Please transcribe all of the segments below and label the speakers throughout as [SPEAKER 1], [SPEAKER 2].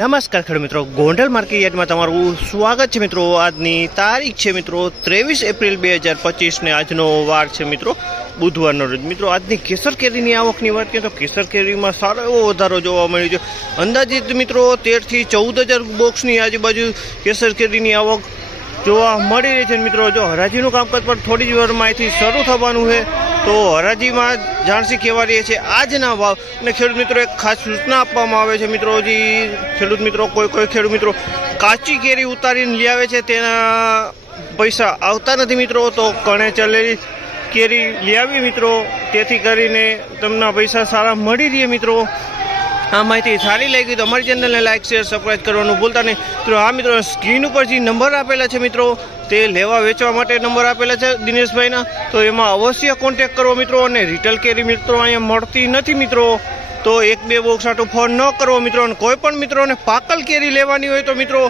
[SPEAKER 1] નમસ્કાર ખેડૂત મિત્રો. ગોંડલ માર્કેટયાર્ડમાં તમારું સ્વાગત છે મિત્રો. આજની તારીખ છે મિત્રો ત્રેવીસ એપ્રિલ બે હજાર પચીસને આજનો વાર છે મિત્રો. બુધવારનો રોજ. મિત્રો, આજની કેસર કેરીની આવકની વાત કરીએ તો કેસર કેરીમાં સારો એવો વધારો જોવા મળ્યો છે. અંદાજિત મિત્રો તેરથી ચૌદ હજાર બોક્સની આજુબાજુ કેસર કેરીની આવક જોવા મળી રહી છે મિત્રો. જો હરાજીનું કામકાજ પણ થોડી જ વારમાં અહીંથી શરૂ થવાનું છે. તો હરાજીમાં જાણસી કહેવા રહીએ છે આજના ભાવ અને ખેડૂત મિત્રો એક ખાસ સૂચના આપવામાં આવે છે મિત્રો હજી ખેડૂત મિત્રો, કોઈ કોઈ ખેડૂત મિત્રો કાચી કેરી ઉતારીને લઈ આવે છે, તેના પૈસા આવતા નથી મિત્રો, તો કણે ચલેલી કેરી લઈ આવી મિત્રો. તેથી કરીને તમને પૈસા સારા મળી રહે મિત્રો. આ માહિતી સારી લાગી તો અમારી ચેનલને લાઈક શેર સબસ્ક્રાઈબ કરવાનું ભૂલતા નહીં. મિત્રો આ મિત્રો સ્ક્રીન ઉપર જે નંબર આપેલા છે મિત્રો, તે લેવા વેચવા માટે નંબર આપેલા છે દિનેશભાઈના. તો એમાં અવશ્ય કોન્ટેક કરવો મિત્રો અને રિટેલ કેરી મિત્રો અહીંયા મળતી નથી મિત્રો. તો એક બે બોક્સ આટું ફોન ન કરવો મિત્રો અને કોઈ પણ મિત્રોને પાકલ કેરી લેવાની હોય તો મિત્રો,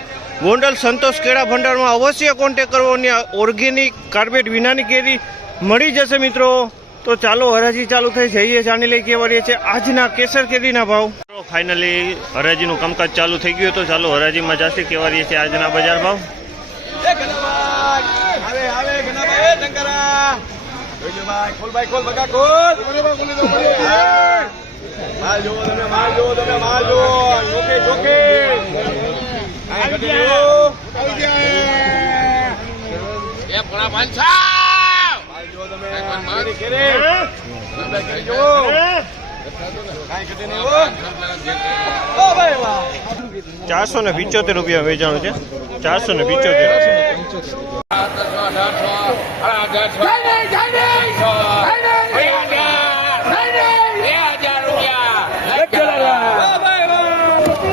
[SPEAKER 1] ગોંડલ સંતોષ કેળા ભંડારમાં અવશ્ય કોન્ટેક કરવો અને ઓર્ગેનિક કાર્બેટ વિનાની કેરી મળી જશે મિત્રો. તો ચાલો હરાજી ચાલુ થઈ, જઈએ, જાણી લઈ કેવા રહીએ છે આજના કેસર કેરીના ભાવ. ફાઇનલી હરાજીનું કામકાજ ચાલુ થઈ ગયું હતું. ચાલો હરાજીમાં જશે કેવા રહીએ છે આજના બજાર ભાવ.
[SPEAKER 2] પાંચા
[SPEAKER 3] તમે
[SPEAKER 1] ચારસો ને પિચોતેર રૂપિયા વેચાણું છે. ચારસો ને પિચોતેર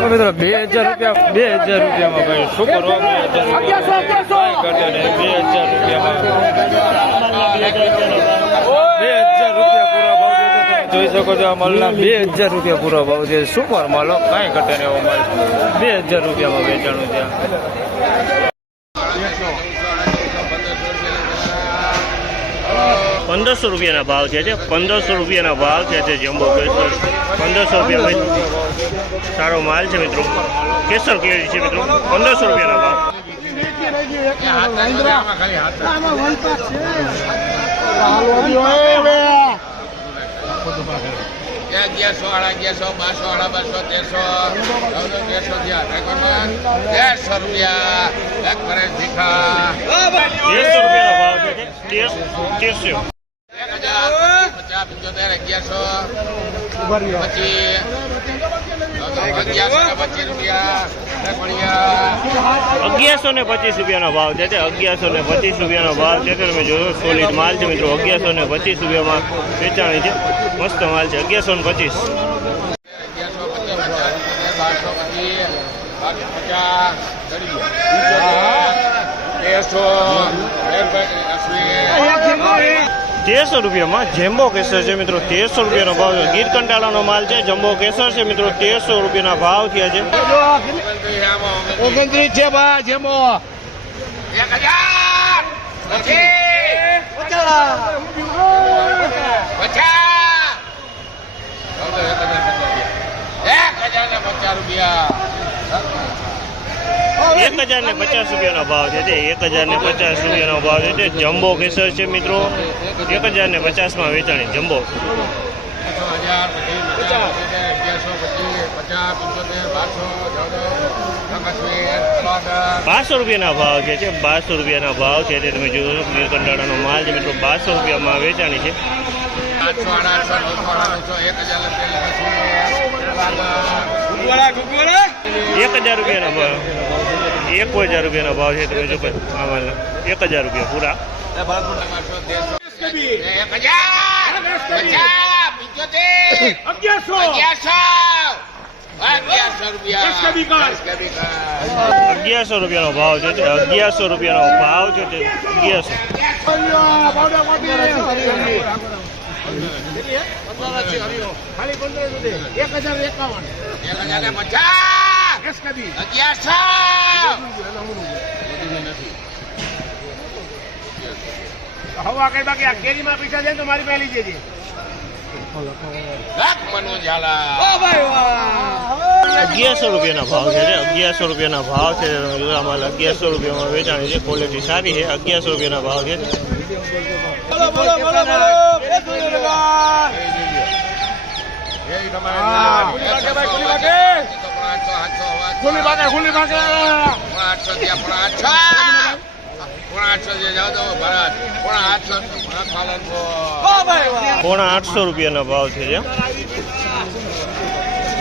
[SPEAKER 4] મિત્રો, બે હજાર રૂપિયા, બે હજાર રૂપિયામાં ભાઈ, શું કરો બે હજાર રૂપિયામાં. બે હજાર રૂપિયા પૂરા ભાવ છે તો તમે જોઈ શકો છો આ માલના બે હજાર રૂપિયા પૂરા ભાવ છે. સુપર માલ કાંઈ ઘટે એવો માલ. બે હજાર રૂપિયામાં વેચાણું છે.
[SPEAKER 1] પંદરસો રૂપિયાના ભાવ છે જે. પંદરસો રૂપિયાના ભાવ છે તે જમ્બો કેસર પંદરસો રૂપિયા સારો માલ છે મિત્રો. કેસર કેરી છે મિત્રો? પંદરસો રૂપિયાના ભાવ.
[SPEAKER 2] અગિયારસો સાડા અગિયારસો બારસો સાડા બારસો તેરસો ચૌદસો તેરસો થયા તેરસો રૂપિયા. એક પરેશ ભીખા
[SPEAKER 1] તેરસો રૂપિયાનો ભાવ છે તેરસો?
[SPEAKER 2] એક હજાર. પચાસ પંચોતેર અગિયારસો. પચીસ. અગિયારસો પચીસ રૂપિયા.
[SPEAKER 1] અગિયારસો ને પચીસ રૂપિયાનો ભાવ છે તે અગિયારસો ને પચીસ રૂપિયાનો ભાવ છે તમે જોયો સોલિડ માલ છે મિત્રો અગિયારસો ને પચીસ રૂપિયામાં વેચાણી છે મસ્ત માલ છે અગિયારસો ને પચીસ
[SPEAKER 2] તેરસો
[SPEAKER 1] તેરસો રૂપિયામાં જેમ્બો કેસર છે મિત્રો તેરસો રૂપિયાનો ભાવ છે ગીર કંટાળાનો માલ છે જમ્બો કેસર છે મિત્રો તેરસો રૂપિયાના ભાવ થયા છે
[SPEAKER 3] ઓગણત્રીસ છે ભાઈ જેમ્બો
[SPEAKER 2] એક હજાર ને પચાસ રૂપિયા
[SPEAKER 1] એક હજાર ને પચાસ રૂપિયાનો ભાવ છે તે એક હજાર ને પચાસ રૂપિયાનો ભાવ છે તે જમ્બો કેસર છે મિત્રો. એક હજાર ને પચાસમાં વેચાણી જમ્બો.
[SPEAKER 2] છ બારસો
[SPEAKER 1] રૂપિયાના ભાવ છે તે બારસો રૂપિયાના ભાવ છે તે તમે જોયો ગીર કંટાળાનો માલ છે મિત્રો. બારસો રૂપિયામાં વેચાણી છે.
[SPEAKER 2] આઠસો આઠસો નવસો એક હજાર
[SPEAKER 1] એક હજાર રૂપિયાના ભાવ. એક હજાર રૂપિયાનો ભાવ છે તમે જો. એક હજાર રૂપિયા પૂરા.
[SPEAKER 2] એક હજાર.
[SPEAKER 3] અગિયારસો.
[SPEAKER 2] અગિયારસો. અગિયારસો રૂપિયા.
[SPEAKER 1] અગિયારસો રૂપિયાનો ભાવ છે તે અગિયારસો રૂપિયાનો ભાવ છે તે અગિયારસો.
[SPEAKER 2] એક હજાર ને પચાસ. અગિયારસો
[SPEAKER 3] હવા કઈ બાકી આ કેરીમાં પૈસા છે તો મારી પહેલી જજે.
[SPEAKER 1] અગિયારસો રૂપિયાના ભાવ છે અગિયારસો રૂપિયાના ભાવ છે. જોયો આ માલ અગિયારસો રૂપિયામાં વેચાણી છે ક્વોલિટી સારી છે અગિયારસો રૂપિયાના ભાવ છે.
[SPEAKER 2] તમારે આઠસો.
[SPEAKER 3] ખુલ્લી ખુલ્લી
[SPEAKER 2] પોણા આઠસો થયા, પોણા આઠસો. પોણા આઠસો થયા, જાઓ તો ભરત. પોણા આઠસો, પોણા પાલનપુર.
[SPEAKER 3] વાહ ભાઈ વાહ
[SPEAKER 1] પોણા આઠસો રૂપિયાના ભાવ છે જે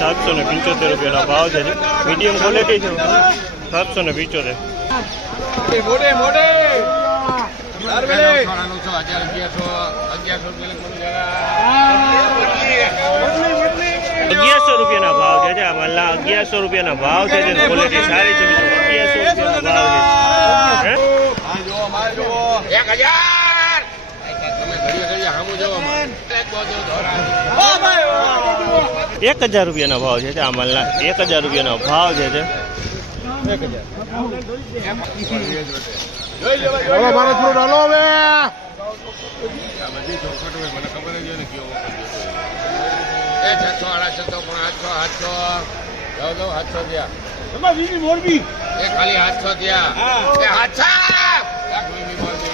[SPEAKER 1] સાતસો ને પંચોતેર રૂપિયાના ભાવ છે મીડિયમ ક્વોલિટી છે સાતસો ને પંચોતેર
[SPEAKER 2] અગિયારસો, અગિયારસો રૂપિયા
[SPEAKER 1] અગિયારસો રૂપિયાના ભાવ છે આ માલના અગિયારસો રૂપિયાના ભાવ છે જેની ક્વોલિટી સારી છે અગિયારસો રૂપિયાના ભાવ
[SPEAKER 2] એક હજાર. એક
[SPEAKER 1] હજાર રૂપિયાના ભાવ છે આ માલના એક હજાર રૂપિયાનો ભાવ છે
[SPEAKER 3] હવે
[SPEAKER 2] એ છસો, આડા છસો, પણ આઠસો, આઠસો. જાઓ, જાઓ, આઠસો થયા.
[SPEAKER 3] તમાર બીજી મોરબી
[SPEAKER 2] એ ખાલી આઠસો થયા. એ આઠસો! લાખ વીમી મોરબી.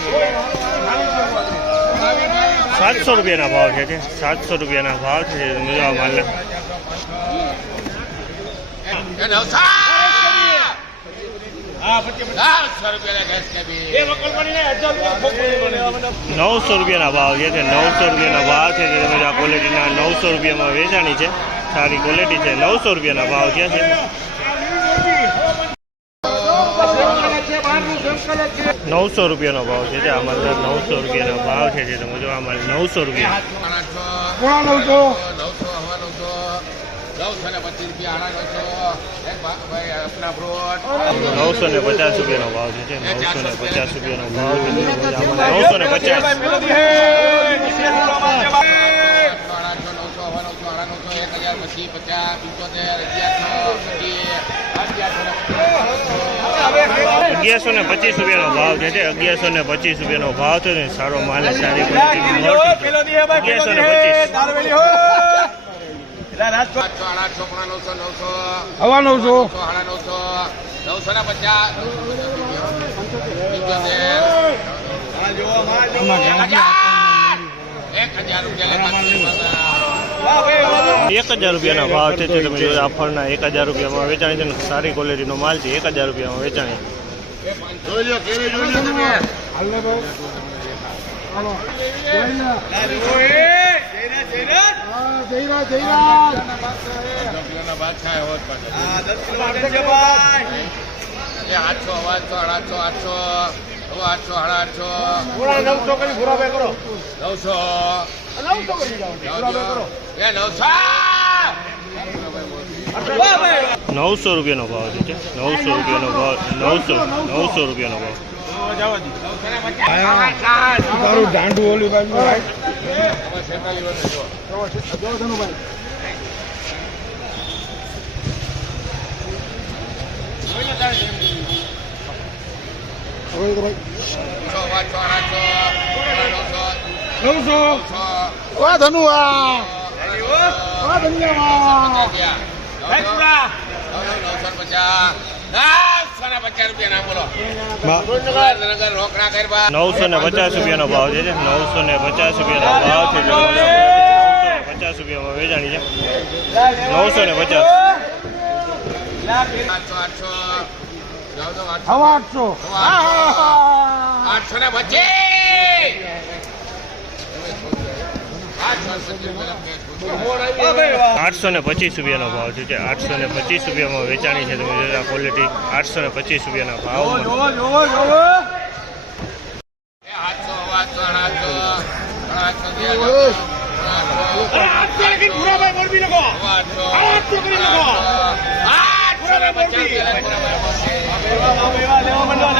[SPEAKER 1] સાતસો રૂપિયાના ભાવ છે સાતસો રૂપિયાના ભાવ છે તમે
[SPEAKER 2] માલ નવસો!
[SPEAKER 3] હા પછી
[SPEAKER 2] નવસો રૂપિયા ગેસ કે બી.
[SPEAKER 3] એ વકલ બની ને હજાર રૂપિયા ખોખરી બની
[SPEAKER 1] નવસો રૂપિયાના ભાવ છે તે નવસો રૂપિયાના ભાવ છે આ ક્વોલિટીના નવસો રૂપિયામાં વેચાણી છે સારી ક્વોલિટી છે નવસો રૂપિયાના ભાવ છે છે? નવસો રૂપિયાનો ભાવ છે આ માલના નવસો રૂપિયાનો ભાવ છે જે તમે જો આ નવસો રૂપિયા.
[SPEAKER 3] નવસો.
[SPEAKER 2] નવસો, ને પચીસ
[SPEAKER 1] રૂપિયાનો ભાવ છે નવસો ને પચાસ રૂપિયાનો ભાવ નવસો ને પચાસ
[SPEAKER 2] અગિયારસો, ને
[SPEAKER 1] પચીસ રૂપિયાનો ભાવ છે અગિયારસો ને પચીસ રૂપિયાનો ભાવ છે ને સારો માલ સારી અગિયારસો ને પચીસ
[SPEAKER 2] આઠસો, આઠસો, પોણા નવસો, નવસો,
[SPEAKER 3] હવા નવસો.
[SPEAKER 2] નવસો, સાડા નવસો, નવસો ને પચાસ, એક હજાર,
[SPEAKER 1] રૂપિયાના ભાવ છે જે તમે જોયો આ ફળના એક હજાર રૂપિયામાં વેચાણી છે ને સારી ક્વોલિટીનો માલ છે એક હજાર રૂપિયામાં વેચાણી.
[SPEAKER 2] જોઈ લો કેવી લો તમે. આઠસો આઠસો આઠસો આઠસો આઠસો સાડા આઠસો
[SPEAKER 3] નવસો કરી ભૂરાભાઈ કરો
[SPEAKER 2] નવસો
[SPEAKER 3] નવસો કરી જાઓ
[SPEAKER 2] એ નવસો
[SPEAKER 1] નવસો રૂપિયાનો ભાવ છે નવસો રૂપિયાનો ભાવ, નવસો નવસો રૂપિયાનો ભાવ.
[SPEAKER 3] તારું ઢાંડું ઓલી બાજુ
[SPEAKER 2] સેતાલી વર્ષ જો જોઈ લો તારે જેમ. નવસો, આઠસો, આઠસો, નવસો,
[SPEAKER 3] નવસો
[SPEAKER 2] નવસો,
[SPEAKER 3] વાહ ધનુઆ
[SPEAKER 2] નવસો, ને પચાસ.
[SPEAKER 1] રૂપિયાનો ભાવ છે નવસો ને પચાસ રૂપિયાનો ભાવ છે પચાસ રૂપિયામાં વેચાણી છે. નવસો ને પચાસ.
[SPEAKER 2] આઠસો ને પચીસ. આઠસો ને પચીસ
[SPEAKER 1] રૂપિયાનો ભાવ છે જે આઠસો ને પચીસ રૂપિયામાં વેચાણી છે. તમે જોજો ક્વોલિટી આઠસો ને પચીસ રૂપિયાના
[SPEAKER 2] આઠસો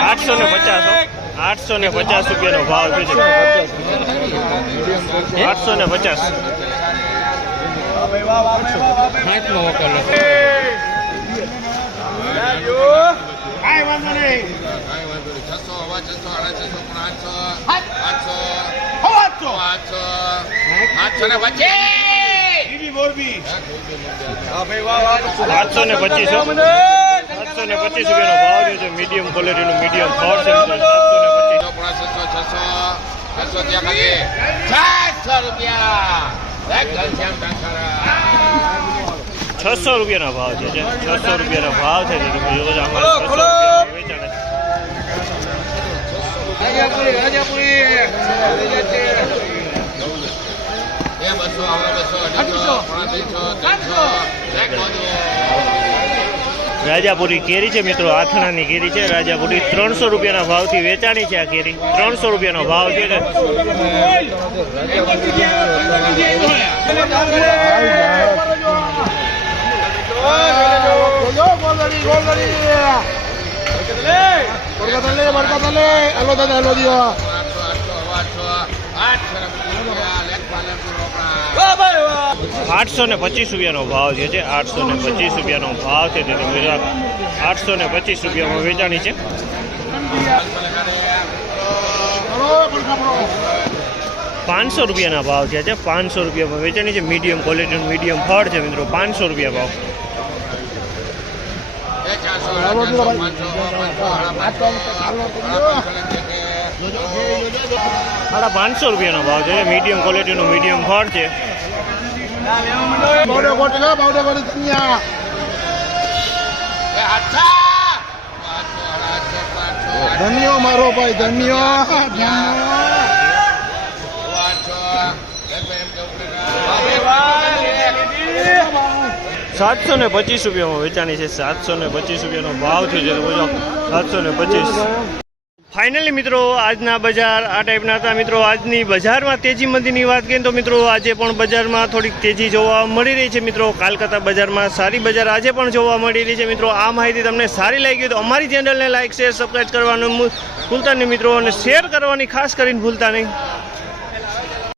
[SPEAKER 2] આઠસો
[SPEAKER 1] ને પચાસ આઠસો ને પચાસ રૂપિયાનો ભાવ છે આઠસો ને પચાસ
[SPEAKER 3] કાંઈ વાંધો નહીં
[SPEAKER 2] છસો હવા છસો આડા છસો પણ આઠસો આઠસો
[SPEAKER 3] આઠસો
[SPEAKER 2] આઠસો આઠસો ને પચીસ
[SPEAKER 1] સાતસો ને પચીસ. સાતસો ને પચીસ રૂપિયાનો ભાવ છે મીડિયમ ક્વોલિટીનું મીડિયમ ફળ છે સાતસો ને પચીસ
[SPEAKER 2] છસો છસો છસો ત્યાં ખાલી સાતસો રૂપિયા.
[SPEAKER 1] છસો રૂપિયાના ભાવ છે છસો રૂપિયાના ભાવ છે
[SPEAKER 2] બસો બસો ત્રણસો.
[SPEAKER 1] રાજાપુરી કેરી છે મિત્રો આથણાની કેરી છે રાજાપુરી ત્રણસો રૂપિયાના ભાવથી વેચાણી છે આ કેરી ત્રણસો રૂપિયાનો ભાવ છે ને
[SPEAKER 2] આઠસો આઠસો હવે આઠસો આઠસો ને પચીસ રૂપિયા લેખ પાલનપુર રોકડા
[SPEAKER 3] વાહ ભાઈ વાહ
[SPEAKER 1] આઠસો ને પચીસ રૂપિયાનો ભાવ જે છે આઠસો ને પચીસ રૂપિયાનો ભાવ છે તે ગુજરાત આઠસો ને પચીસ રૂપિયામાં વેચાણી છે પાંચસો રૂપિયાના ભાવ છે છે પાંચસો રૂપિયામાં વેચાણી છે મીડિયમ ક્વોલિટીનું મીડિયમ ફળ છે મિત્રો પાંચસો રૂપિયા ભાવ
[SPEAKER 2] ચારસો
[SPEAKER 1] સાડા પાંચસો રૂપિયાનો ભાવ છે મીડિયમ ક્વોલિટીનું મીડિયમ ફળ છે.
[SPEAKER 5] ધન્યો મારો ભાઈ ધન્યો
[SPEAKER 1] સાતસો ને પચીસ રૂપિયામાં વેચાણી છે સાતસો ને પચીસ રૂપિયાનો ભાવ થયો છે સાતસો ને પચીસ. ફાઇનલી મિત્રો, આજના બજાર આ ટાઈપના હતા. મિત્રો, આજની બજારમાં તેજી મંદીની વાત કરીએ તો મિત્રો, આજે પણ બજારમાં થોડીક તેજી જોવા મળી રહી છે. મિત્રો કાલકાતા બજારમાં સારી બજાર આજે પણ જોવા મળી રહી છે. મિત્રો, આ માહિતી તમને સારી લાગી તો અમારી ચેનલને લાઇક શેર સબસ્ક્રાઈબ કરવાનું ભૂલતા નહીં મિત્રો, અને શેર કરવાની ખાસ કરીને ભૂલતા નહીં.